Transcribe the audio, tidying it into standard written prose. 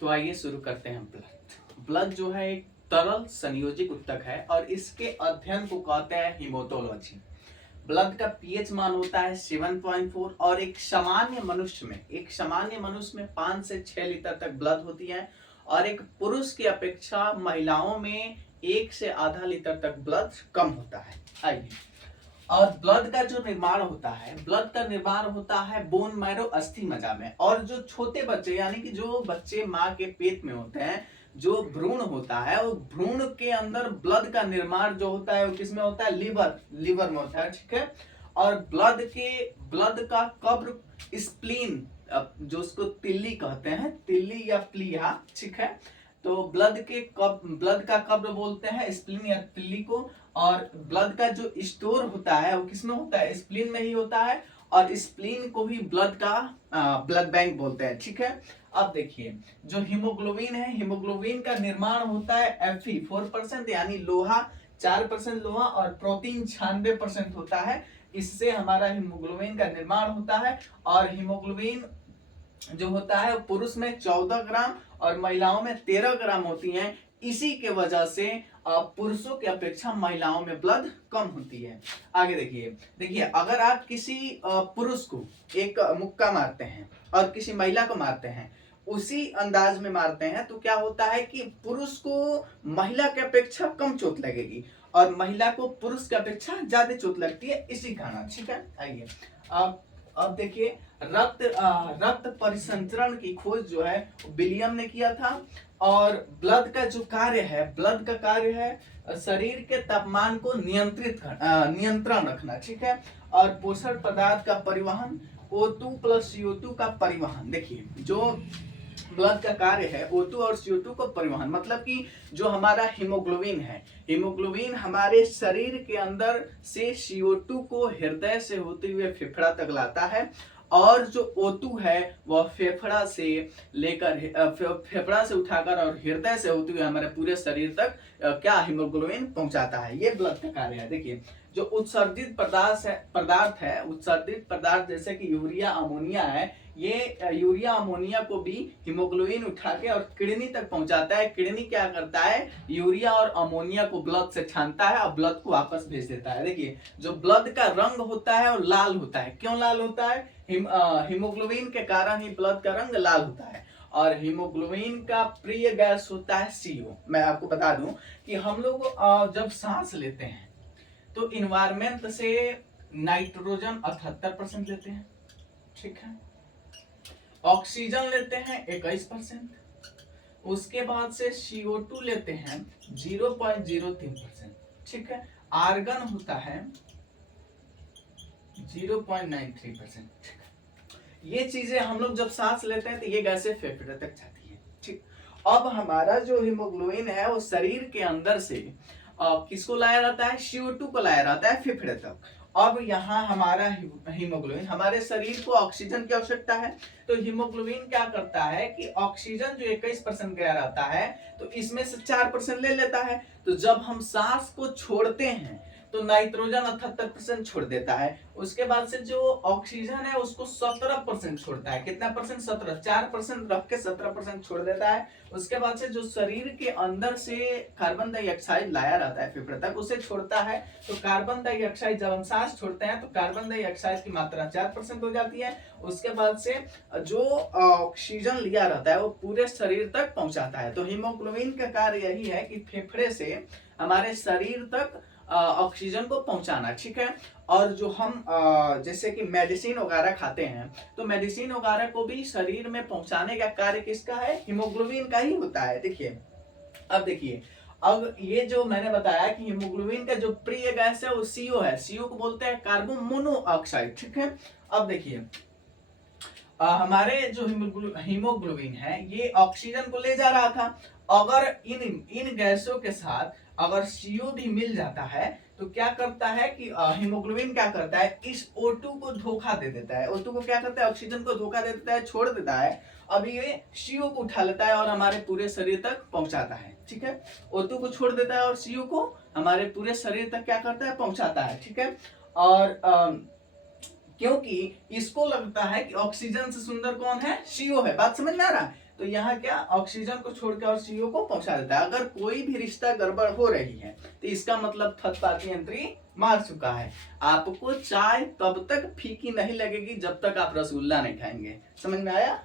तो आइए शुरू करते हैं। ब्लड जो है एक तरल संयोजित ऊतक है और इसके अध्ययन को कहते हैं हीमोटोलॉजी। ब्लड का पीएच मान होता है 7.4 और एक सामान्य मनुष्य में 5 से 6 लीटर तक ब्लड होती है और एक पुरुष की अपेक्षा महिलाओं में 1 से आधा लीटर तक ब्लड कम होता है। आइए, और ब्लड का जो निर्माण होता है बोन मैरो अस्थि मज्जा में। और जो छोटे बच्चे यानी कि जो बच्चे माँ के पेट में होते हैं, जो भ्रूण होता है, वो भ्रूण के अंदर ब्लड का निर्माण जो होता है वो किसमें होता है? लीवर में होता है। ठीक है। और ब्लड का कब्र स्प्लीन, जो उसको तिल्ली कहते हैं, तिल्ली या प्लीहा। ठीक है। तो ब्लड का कब्र बोलते हैं स्प्लीन या तिल्ली को। और ब्लड का जो स्टोर होता है वो किसमें होता है? स्प्लीन में ही होता है। और स्प्लीन को ही ब्लड बैंक बोलते हैं। ठीक है। अब देखिए, जो हीमोग्लोबिन है, हीमोग्लोबिन का निर्माण होता है Fe 4% यानी लोहा 4% लोहा और प्रोटीन 96% होता है। इससे हमारा हीमोग्लोबिन का निर्माण होता है। और हीमोग्लोबिन जो होता है पुरुष में 14 ग्राम और महिलाओं में 13 ग्राम होती है। इसी के वजह से पुरुषों की अपेक्षा महिलाओं में ब्लड कम होती है। आगे देखिए, अगर आप किसी पुरुष को एक मुक्का मारते हैं और किसी महिला को मारते हैं, उसी अंदाज में मारते हैं, तो क्या होता है कि पुरुष को महिला की अपेक्षा कम चोट लगेगी और महिला को पुरुष की अपेक्षा ज्यादा चोट लगती है, इसी कारण। ठीक है। आइए, अब देखिए, रक्त परिसंचरण की खोज जो है विलियम ने किया था। और ब्लड का कार्य है शरीर के तापमान को नियंत्रण रखना। ठीक है। और पोषण पदार्थ का परिवहन, O2 प्लस CO2 का परिवहन। देखिए, जो ब्लड का कार्य है O2 और CO2 को परिवहन, मतलब कि जो हमारा हीमोग्लोबिन हमारे शरीर के अंदर से CO2 को हृदय से होते हुए फेफड़ा तक लाता है। और जो O2 है वह फेफड़ा से उठाकर और हृदय से होते हुए हमारे पूरे शरीर तक क्या हीमोग्लोबिन पहुंचाता है। ये ब्लड का कार्य है। देखिए, जो उत्सर्जित पदार्थ जैसे कि यूरिया अमोनिया है, ये यूरिया अमोनिया को भी हीमोग्लोबिन उठा के और किडनी तक पहुंचाता है। किडनी क्या करता है? यूरिया और अमोनिया को ब्लड से छानता है और ब्लड को वापस भेज देता है। देखिए, जो ब्लड का रंग होता है वो लाल होता है। क्यों लाल होता है? हीमोग्लोबिन के कारण ही ब्लड का रंग लाल होता है। और हीमोग्लोबिन का प्रिय गैस होता है CO। मैं आपको बता दूं कि हम लोग जब सांस लेते हैं तो इन्वायरमेंट से नाइट्रोजन 78% लेते हैं। ठीक है। ऑक्सीजन लेते हैं 21%। उसके बाद से CO2 लेते हैं 0.03%। ठीक है। आर्गन होता है 0.93%। ये चीजें हम लोग जब सांस लेते हैं तो ये गैसें फेफड़े तक जाती है। ठीक। अब हमारा जो हीमोग्लोबिन है वो शरीर के अंदर से किसको लाया जाता है? CO2 को लाया जाता है फेफड़े तक। अब यहाँ हमारा हीमोग्लोबिन, हमारे शरीर को ऑक्सीजन की आवश्यकता है, तो हीमोग्लोबिन क्या करता है कि ऑक्सीजन जो 21% गया रहता है तो इसमें से 4% ले लेता है। तो जब हम सांस को छोड़ते हैं तो नाइट्रोजन 78% छोड़ देता है। उसके बाद से जो ऑक्सीजन है उसको 17% छोड़ता है। कितना परसेंट? 17। 4% रख के 17% छोड़ देता है। उसके बाद से जो शरीर के अंदर से कार्बन डाइऑक्साइड लाया रहता है फेफड़े तक, उसे छोड़ता है। तो कार्बन डाइऑक्साइड जब हम सांस छोड़ते हैं तो कार्बन डाइऑक्साइड की मात्रा 4% हो जाती है। उसके बाद से जो ऑक्सीजन लिया रहता है वो पूरे शरीर तक पहुंचाता है। तो हीमोग्लोबिन का कार्य यही है कि फेफड़े से हमारे शरीर तक ऑक्सीजन को पहुंचाना। ठीक है। और जो हम जैसे कि मेडिसिन वगैरह खाते हैं, तो मेडिसिन वगैरह को भी शरीर में पहुंचाने का कार्य किसका है? हीमोग्लोबिन का ही होता है। देखिए, अब ये जो मैंने बताया कि हीमोग्लोबिन का जो प्रिय गैस है वो CO है। CO को बोलते हैं कार्बन मोनोऑक्साइड। ठीक है। अब देखिए, हमारे जो हीमोग्लोबिन है ये ऑक्सीजन को ले जा रहा था। अगर इन गैसों के साथ अगर CO भी मिल जाता है तो क्या करता है कि हीमोग्लोबिन क्या करता है? इस O2 को धोखा दे देता है। O2 को क्या करता है? ऑक्सीजन को धोखा दे देता है, छोड़ देता है। अब ये CO को उठा लेता है और हमारे पूरे शरीर तक पहुंचाता है। ठीक है। O2 को छोड़ देता है और CO को हमारे पूरे शरीर तक क्या करता है? पहुंचाता है। ठीक है। और क्योंकि इसको लगता है कि ऑक्सीजन से सुंदर कौन है? CO है। बात समझ में आ रहा है? तो यहाँ क्या ऑक्सीजन को छोड़कर और CO को पहुंचा देता है। अगर कोई भी रिश्ता गड़बड़ हो रही है तो इसका मतलब थर्ड पार्टी एंट्री मार चुका है। आपको चाय तब तक फीकी नहीं लगेगी जब तक आप रसगुल्ला नहीं खाएंगे। समझ में आया?